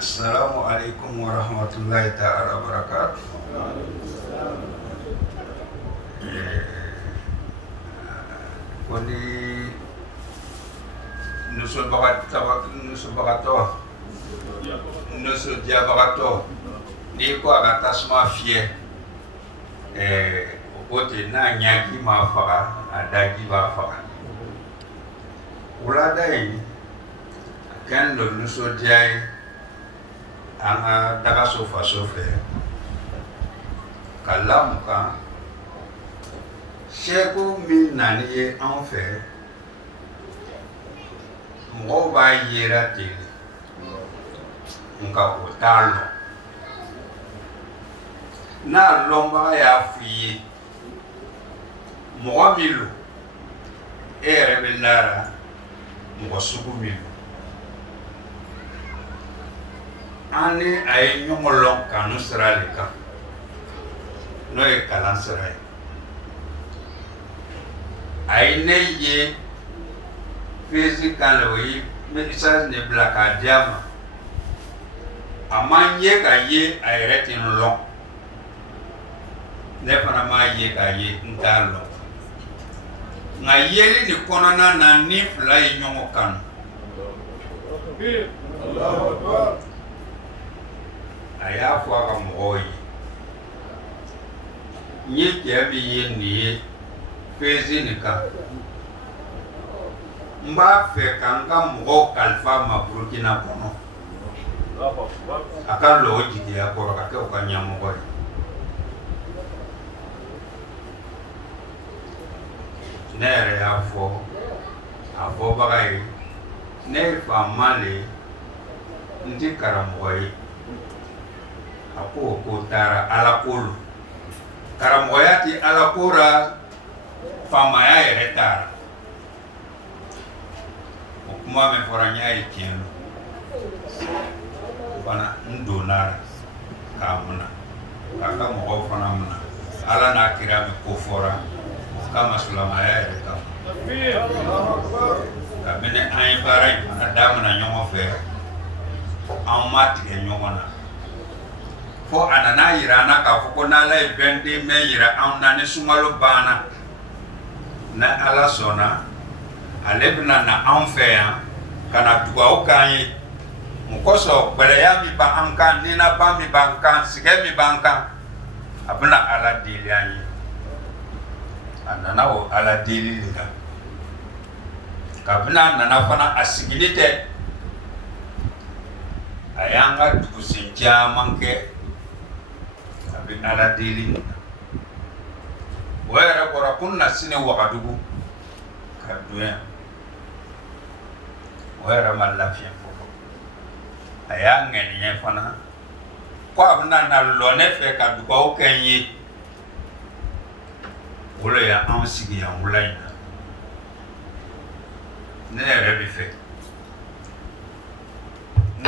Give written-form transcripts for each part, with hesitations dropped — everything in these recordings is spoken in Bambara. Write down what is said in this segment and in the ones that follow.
Assalamu alaikum wa rahmatullahi ta'ala wa barakatuh. Koni nusu diabagato ni ko aga tasma fie okote na nyaki ma faga adagi ba faga wala dai kan lo nusu diai anga daga sofa kalam ka sheko min nani ye an fɛ mɔgɔw b'a yera ten nka o t'a lɔn n'a lɔnbaga y'a f'i ye mɔgɔ min lo e yɛrɛ bɛ lara mɔgɔ sugu min lo an ni a ye ɲɔgɔn lɔn kanu sira de kan n'o ye kalan sira ye a ye ne ye fezi kan o ye message ne bila k'a di a ma a ma ye ka ye a yɛrɛ tɛ n lɔn ne fana m'a ye k'a ye n t'a lɔn nka yeli de kɔnɔna na ni fila ye ɲɔgɔn kanu a y'a fɔ a ka mɔgɔw ye n ye cɛ min ye nin ye fezi nin kan n b'a fɛ ka n ka mɔgɔw kalifa ma Burukina kɔnɔ a ka lɔ o jigiya kɔrɔ ka kɛ u ka ɲɛmɔgɔ ye ne yɛrɛ y'a fɔ a fɔbaga ye ne ye faama le n tɛ karamɔgɔ ye a ko ko taara ala ko lo karamɔgɔya tɛ ala ko ra faamaya yɛrɛ taara o kuma min fɔra n y'a ye tiɲɛ lo fana n donna k'a mina k'a ka mɔgɔw fana mina ala n'a kira min ko fɔra kama silamɛya yɛrɛ kama kabini an ye baara in fana damina ɲɔgɔn fɛ an ma tigɛ ɲɔgɔn na fo a nana yira an na k'a fɔ ko n'ala ye 22 mai yira an na ni sunkalo banna ni ala sɔnna ale bɛna na anw fɛ yan ka na dugawu k'an ye mun kosɔn gɛlɛya min b'an kan ninaba min b'an kan sɛgɛn min b'an kan a bɛna ala deli an ye a nana o ala deli de kan kabini a nana fana a sigili tɛ a y'an ka dugusen caman kɛ a bɛ ala deli nin kan o yɛrɛ bɔra ko na sini Wagadugu ka don yan o yɛrɛ ma lafiya fɔlɔ a y'a ŋɛniɲɛ fana ko a bɛna na lɔ ne fɛ ka dugawu kɛ n ye o le y'anw sigi yan wula in na ne yɛrɛ bɛ fɛ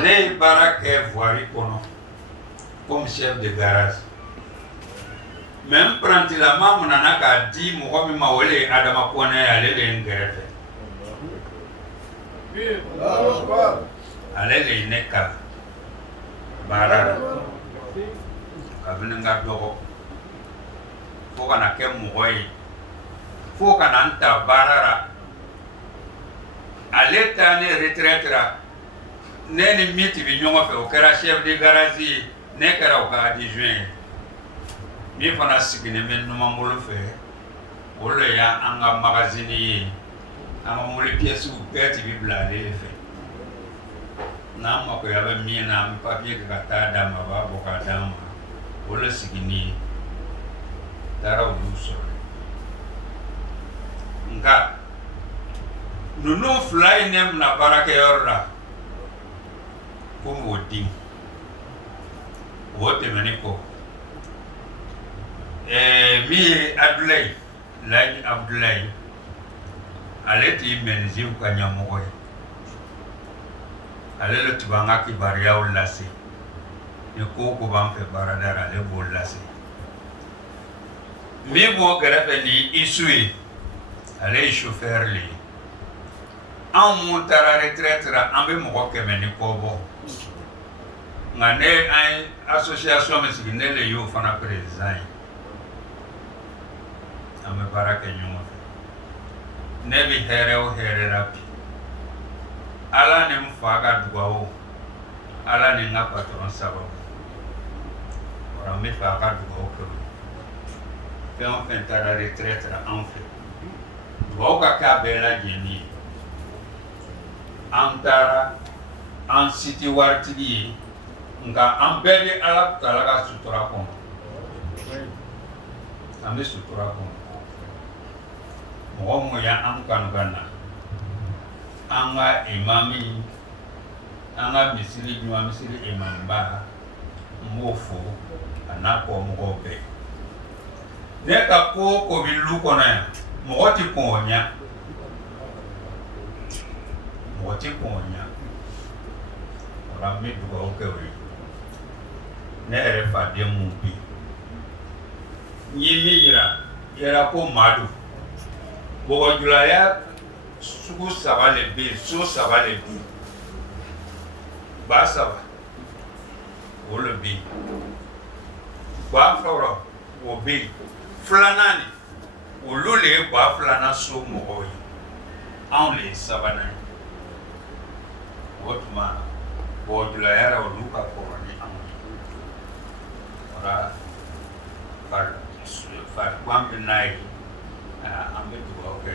ne ye baara kɛ Voirie kɔnɔ comme chef de garage mais n parantilama mun nana k'a di mɔgɔ min ma o le ye Adama Kɔnɛ ye ale de ye n kɛrɛfɛ ale de ye ne kalan baara la kabini n ka dɔgɔ fo kana kɛ mɔgɔ ye fo kana n ta baara la ale ta ne retraite ra ne ni min tun bɛ ɲɔgɔn fɛ o kɛra chef de garage ye ne kɛra o ka adjoint ye min fana sigilen bɛ Numanbolo fɛ o le y'an ka magazine ye an ka mobili pièces bɛɛ tun bɛ bila ale de fɛ n'an makoya bɛ min na an bɛ papier kɛ ka taa d'a ma a b'a bɔ k'a d'an ma o le sigini ye taara olu sɔrɔ nka ninnu fila in ne mina baarakɛyɔrɔ la komi o den o tɛmɛnen kɔ min ye Abdulayi Laji Abdulayi ale tun ye menuisier ka ɲɛmɔgɔ ye ale le tun b'an ka kibaruyaw lase ni ko o ko b'an fɛ baarada la ale b'o lase min b'o kɛrɛfɛ ni Isu ye ale ye chauffeur le ye anw mun taara retraite ra an bɛ mɔgɔ 100 ni kɔ bɔ ngane ay association mesiginele yo fana président ame baraka nyuma ne bi here o here rapi ala ne mfaga duwawo ala ne nga patron sababu ora me faga duwawo ko fe on fait ta retraite la en fait duwawo ka bela jeni antara an city wartigi nga an bɛɛ bɛ ala tala ka sutura kɔnɔ an bɛ sutura kɔnɔ mɔgɔ mun y'an kanu ka na an ka imami an ka misiri ɲuman misiri imamba n b'o fo a n'a kɔ mɔgɔw bɛɛ ne ka ko ko bɛ lu kɔnɔ yan mɔgɔ tɛ kɔn o ɲɛ mɔgɔ tɛ kɔn o ɲɛ o la n bɛ dugawu kɛ o ye ne yɛrɛ faden mun bi n ye min yira ko madu bɔgɔjulaya sugu 3 le bɛ yen so 3 le bɛ yen ba 3 o le bɛ yen ba 1 o bɛ yen 2nan ni olu le ye ba 2nan so mɔgɔw ye anw le ye 3nan ye o tuma bɔgɔjulaya la olu ka kɔrɔ ni anw ye far kwan bɛ n'a ye an bɛ dugawu kɛ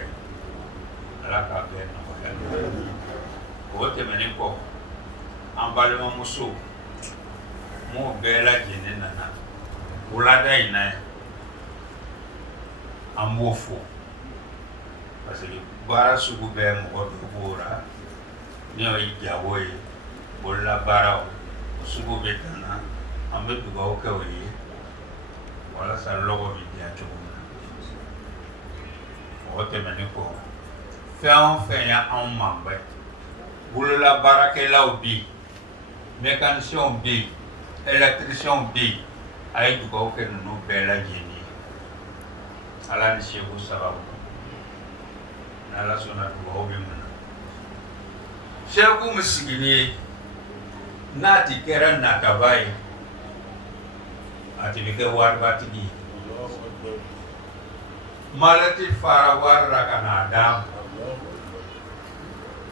ala k'a bɛɛ nɔgɔya o tɛmɛnen kɔ an balimamuso m'o bɛɛ lajɛlen nana wulada in na an b'o fo parce que baara sugu bɛɛ mɔgɔ dɔ b'o la ni o ye jago ye bololabaaraw o sugu bɛ dan na an bɛ dugawu kɛ o ye walasa lɔgɔ bɛ diya cogo min na o tɛmɛnen kɔ fɛn o fɛn y'anw manba ye bololabaarakɛlaw bɛ yen mécaniciens bɛ yen électriciens bɛ yen a ye dugawu kɛ ninnu bɛɛ lajɛlen ye ala ni seku sababu ni ala sɔnna dugawu bɛ minɛ seku min sigilen ye n'a ti kɛra nataba ye a ti bɛ kɛ waribatigi ye malɛti fara wari la ka n'a d'a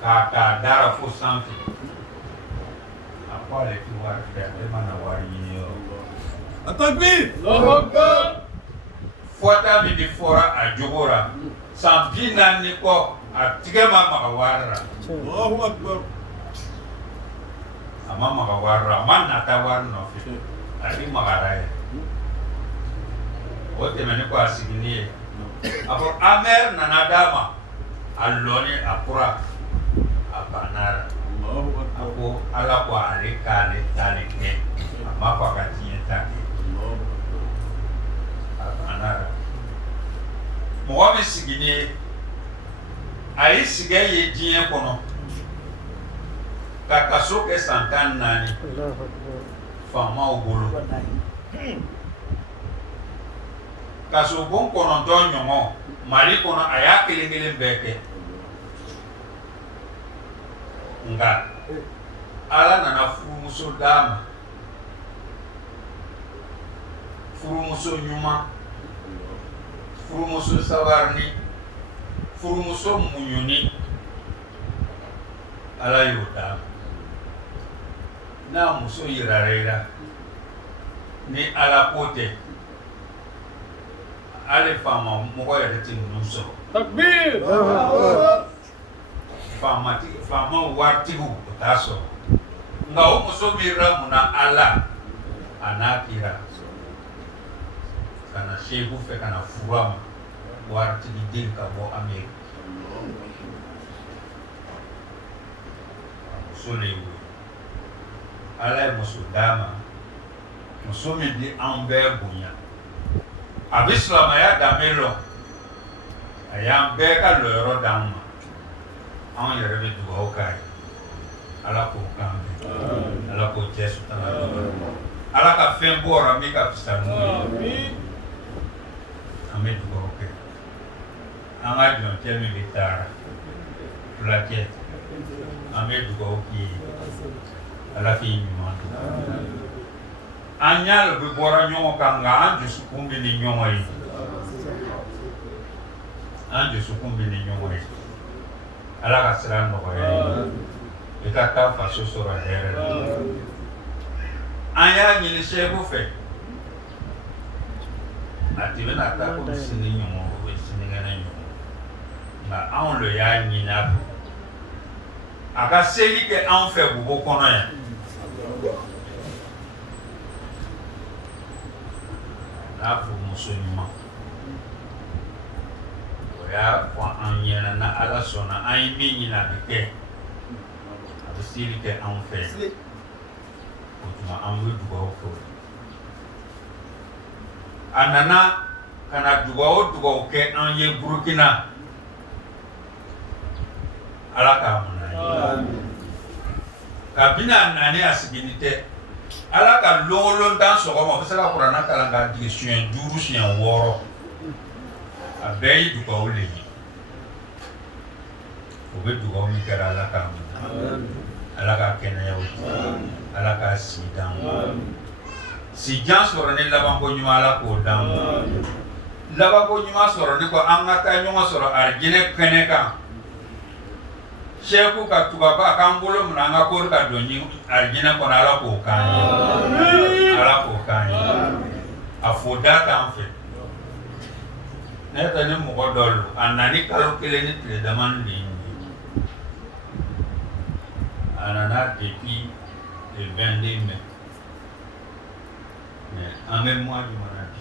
ma k'a dara fo sanfɛ a ko ale ti wari fɛ ale mana wari ɲini yɔrɔ. Atakbir! Fɔta min de fɔra a jogo la san 40 kɔ a tigɛ ma maga wari la. Allahu Akbar! A ma maga wari la a ma nata wari nɔfɛ a bi magara ye o tɛmɛnen kɔ a sigini ye a fɔ amɛr nana d'a ma a lɔni a kura a banna la a ko ala ko ale k'ale ta le kɛ a ma fɔ a ka diɲɛ ta kɛ a banna la mɔgɔ min sigini ye a ye sigɛ ye diɲɛ kɔnɔ ka kaso kɛ san 14 faamaw bolo kaso bon 9 ɲɔgɔn Mali kɔnɔ a y'a kelen kelen bɛɛ kɛ nka ala nana furumuso d'a ma furumuso ɲuman furumuso sabarini furumuso muɲuni ala y'o d'a ma n'a muso yirara ni ala ko tɛ ale faama mɔgɔ yɛrɛ tɛ ninnu sɔrɔ. Takbir! Faama waritigiw o t'a sɔrɔ nka o muso miirila mun na ala a n'a kira ka na seku fɛ ka na furu a ma waritigi den ka bɔ Amérique muso le y'o ye ala ye muso d'a ma muso min di an bɛɛ bonya a bɛ silamɛya danbe lɔn a y'an bɛɛ ka lɔyɔrɔ d'an ma anw yɛrɛ bɛ dugawu k'a ye ala k'o kan bɛn ala k'o cɛ sutura ala ka fɛn bɔra min ka fisa n'o ye an bɛ dugawu kɛ an ka jɔncɛ min bɛ taara fulakɛ an bɛ dugawu k'i ye ala k'i ɲuman don Anyal be bora nyongo kanga anju sukumbi ni nyongo yi. Anju sukumbi ni nyongo yi. Ala ka sira no ye. Ikata faso sora here. Anya nyini shebu fe. Atibe na ta ko sini nyongo ko sini ngana nyongo. Na an le ya nyina. Aka seli ke an fe bubo kono ya. Afu musulman o y'a fɔ an ɲɛna na ala sɔnna an ye min ɲini a bɛ kɛ a bɛ seli kɛ anw fɛ o tuma an bɛ dugawu kɛ a nana ka na dugawu kɛ an ye Burukina ala k'a munna ye kabini a nani a sigini tɛ ala ka longolon dan sɔgɔma o bɛ se ka kuranna kalan k'a digi siɲɛ 5 siɲɛ 6 a bɛɛ ye dugawu le ye o bɛ dugawu min kɛra ala k'a minɛ ala ka kɛnɛyaw ala ka si d'an ma si jan sɔrɔ ni labanko ɲuman ala k'o d'an ma labanko ɲuman sɔrɔ ni ko an ka taa ɲɔgɔn sɔrɔ arijinɛ kɛnɛ kan Sheku ka tubaba k'an bolo minɛ an ka kori ka don arijinɛ kɔnɔ ala k'o k'an ye ala k'o k'an ye a fo da t'an fɛ ne tɛ ni mɔgɔ dɔ lo a nani kalo 1 ni tile dama de ye a nana depuis le 22 mai mais an bɛ mois jumɛn na bi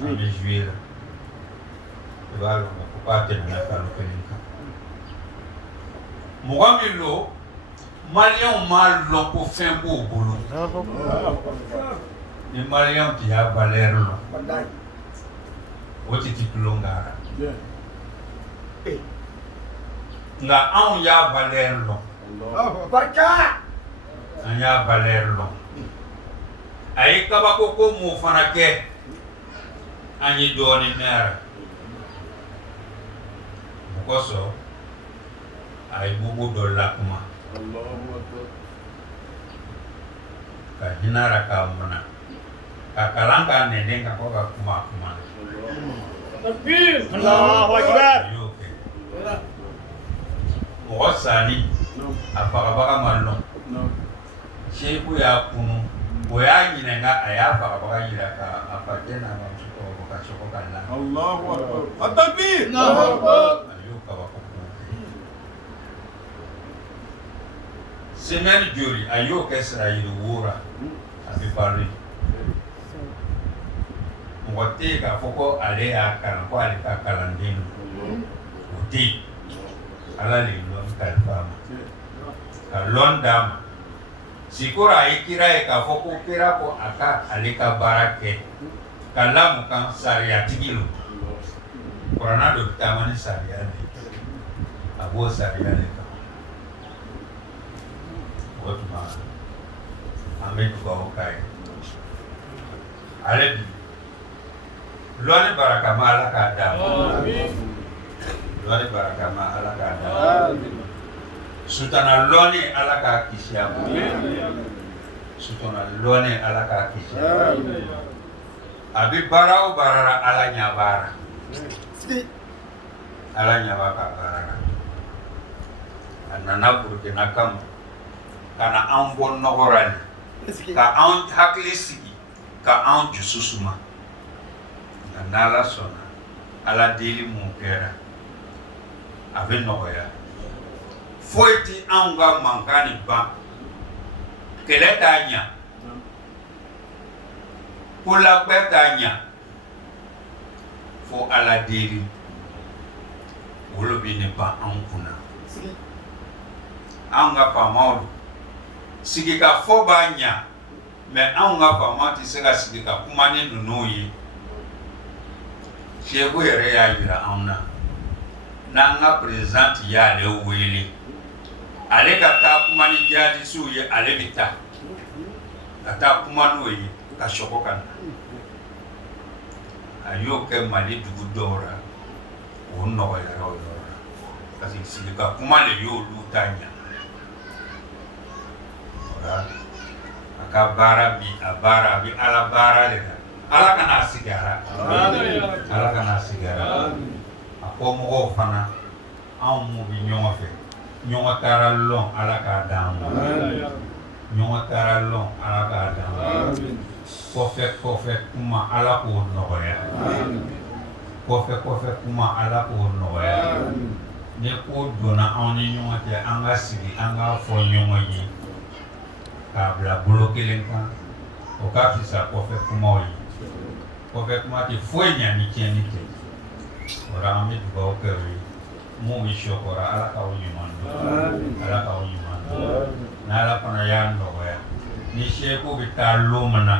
an bɛ juillet la i b'a dɔn k'a fɔ k'a tɛmɛna kalo 1 kan. Mɔgɔ min lo maliyɛnw m'a lɔn ko fɛn b'o bolo ni maliyɛnw tɛ y'a valeur lɔn o tɛ ti tulon k'ara nka anw y'a valeur lɔn an y'a valeur lɔn a ye kabako ko mun fana kɛ an ye dɔɔnin mɛn a la o kosɔn a ye bugu dɔ lakuma ka hinara k'a munna ka kalan k'a nɛnɛ kan ko ka kuma a kuma na a y'o kɛ mɔgɔ sani a fagabaga ma lɔn Sheku y'a kunu o y'a ɲininka a y'a fagabaga yira ka a fa tɛ n'a bamuso tɔgɔ ka sɔgɔ ka la a y'o kabako semaine joli a y'o kɛ sira yiri wora a bɛ balo mɔgɔ tɛ yen k'a fɔ ko ale y'a kalan ko ale ka kalanden don o tɛ yen ala le ye lɔn kalifa a ma ka lɔn d'a ma sikoro a ye kira ye k'a fɔ ko kira ko a ka ale ka baara kɛ ka lamu kan sariyatigi lo kuranna dɔ bɛ taama ni sariya de a b'o sariya de kan. O tuma an bɛ dugawu k'a ye ale bi lɔnni barakama ala k'a d'a ma lɔnni barakama ala k'a d'a ma sutana lɔnni ala k'a kisi a ma sutana lɔnni ala k'a kisi a ma a bɛ baara o baara la ala ɲɛ b'a la ala ɲɛ b'a ka baara la a nana Burukina kama ka na an bɔ nɔgɔra ni ka an hakili sigi ka an dusu suma nka n'ala sɔnna ala deli mun kɛra a bɛ nɔgɔya foyi tɛ anw ka mankan ni ban kɛlɛ t'a ɲɛ ko labɛn t'a ɲɛ fo ala deli olu bɛ ne ban anw kunna anw ka faamaw don sigi ka fɔ b'a ɲɛ mais anw ka faama tɛ se ka sigi ka kuma ni ninnu ye Sheku yɛrɛ y'a jira anw na n'an ka président y'ale wele ale ka taa kuma ni jihadisiw ye ale bɛ taa ka taa kuma n'o ye ka sɔgɔ ka na a y'o kɛ Mali dugu dɔw la o nɔgɔyara o yɔrɔ la parce que sigi ka kuma le y'olu ta ɲɛ a ka baara bi a baara a bi ala baara de la ala kana sigara ala kana sigara a ko mɔgɔw fana anw mu bi ɲɔgɔn fɛ ɲɔgɔn taara lɔn ala k'a d'an ma ɲɔgɔn taara lɔn ala k'a d'an ma kɔfɛ kuma ala k'o nɔgɔya kɔfɛ kuma ala k'o nɔgɔya ni ko donna anw ni ɲɔgɔn cɛ an ka sigi an k'a fɔ ɲɔgɔn ye k'a bila bolo kelen kan o ka fisa kɔfɛ kumaw ye kɔfɛ kuma tɛ foyi ɲa ni tiɲɛni tɛ o la an bɛ dugawu kɛ o ye mun bɛ sɔkɔra ala k'aw ɲuman dɔn ala k'aw ɲuman dɔn n'ala fana y'a nɔgɔya ni seko bɛ taa lon min na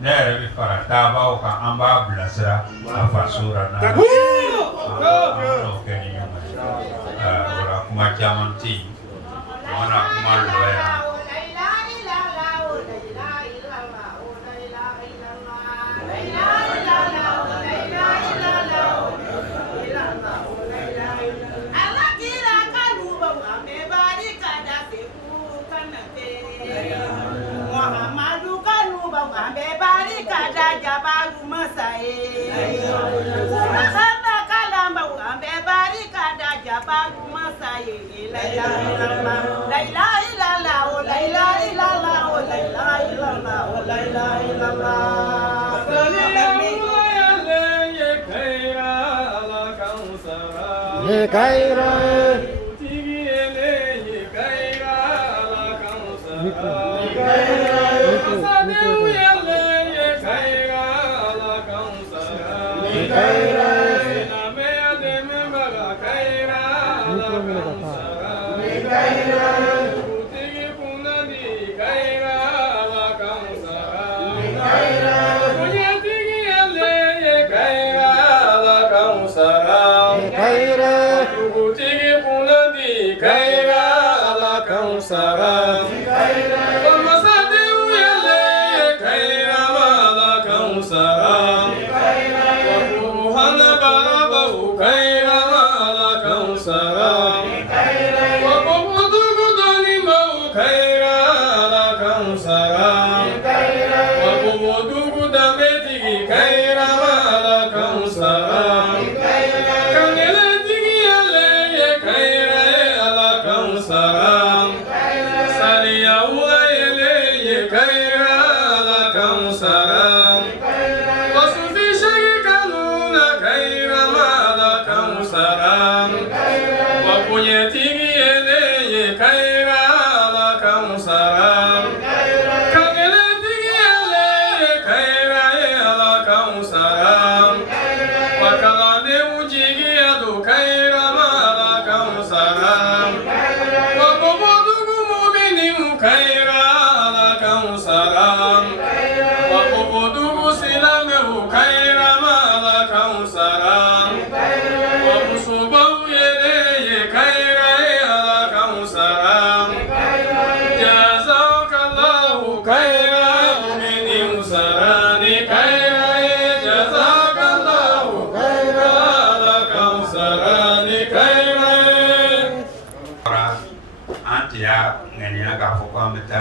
ne yɛrɛ bɛ fara taabaw kan an b'a bilasira a faso la n'ala an b'o kɛ ni ɲɔgɔn ye o la kuma caman tɛ yen an bɛna kuma lɔ yan.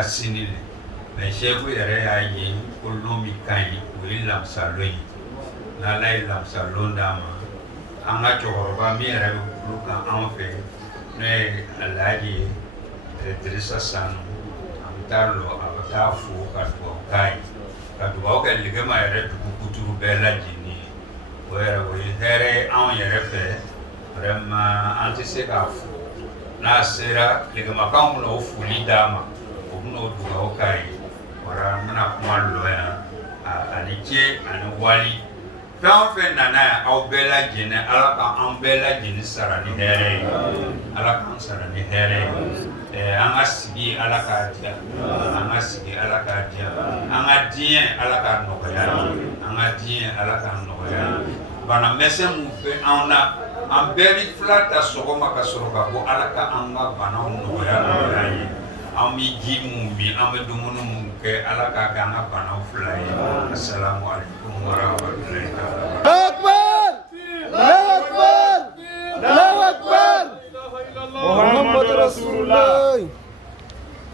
Sini le mais Seku yɛrɛ y'a ye ko lon min ka ɲi o ye lamisalon ye n'ala ye lamisalon d'a ma an ka cɛkɔrɔba min yɛrɛ bɛ bolo kan anw fɛ n'o ye Alhaji Dirisa Sanu an bɛ taa lɔ a bɛ taa fo ka dugawu k'a ye ka dugawu kɛ Legema yɛrɛ dugu kuturu bɛɛ lajɛlen ye o yɛrɛ o ye hɛrɛ ye anw yɛrɛ fɛ vraiment an tɛ se k'a fo n'a sera Legemakanw bɛna o foli d'a ma n'o dugawu k'a ye wala n bɛna kuma lɔ yan ani ce ani wali fɛn o fɛn nana yan aw bɛɛ lajɛlen ala k'an bɛɛ lajɛlen sara ni hɛrɛ ye ala k'an sara ni hɛrɛ ye an ka sigi ala k'a diya an ka sigi ala k'a diya an ka diɲɛ ala k'a nɔgɔya an ka diɲɛ ala k'a nɔgɔya bana misɛn mun bɛ anw na an bɛɛ bi fila ta sɔgɔma ka sɔrɔ ka bɔ ala ka an ka banaw nɔgɔya ye an bɛ ji mun min an bɛ dumuni mun kɛ ala k'a kɛ an ka banaw fila ye assalamu alaikum warahmatullahi akbar akbar akbar Muhammad Rasulullah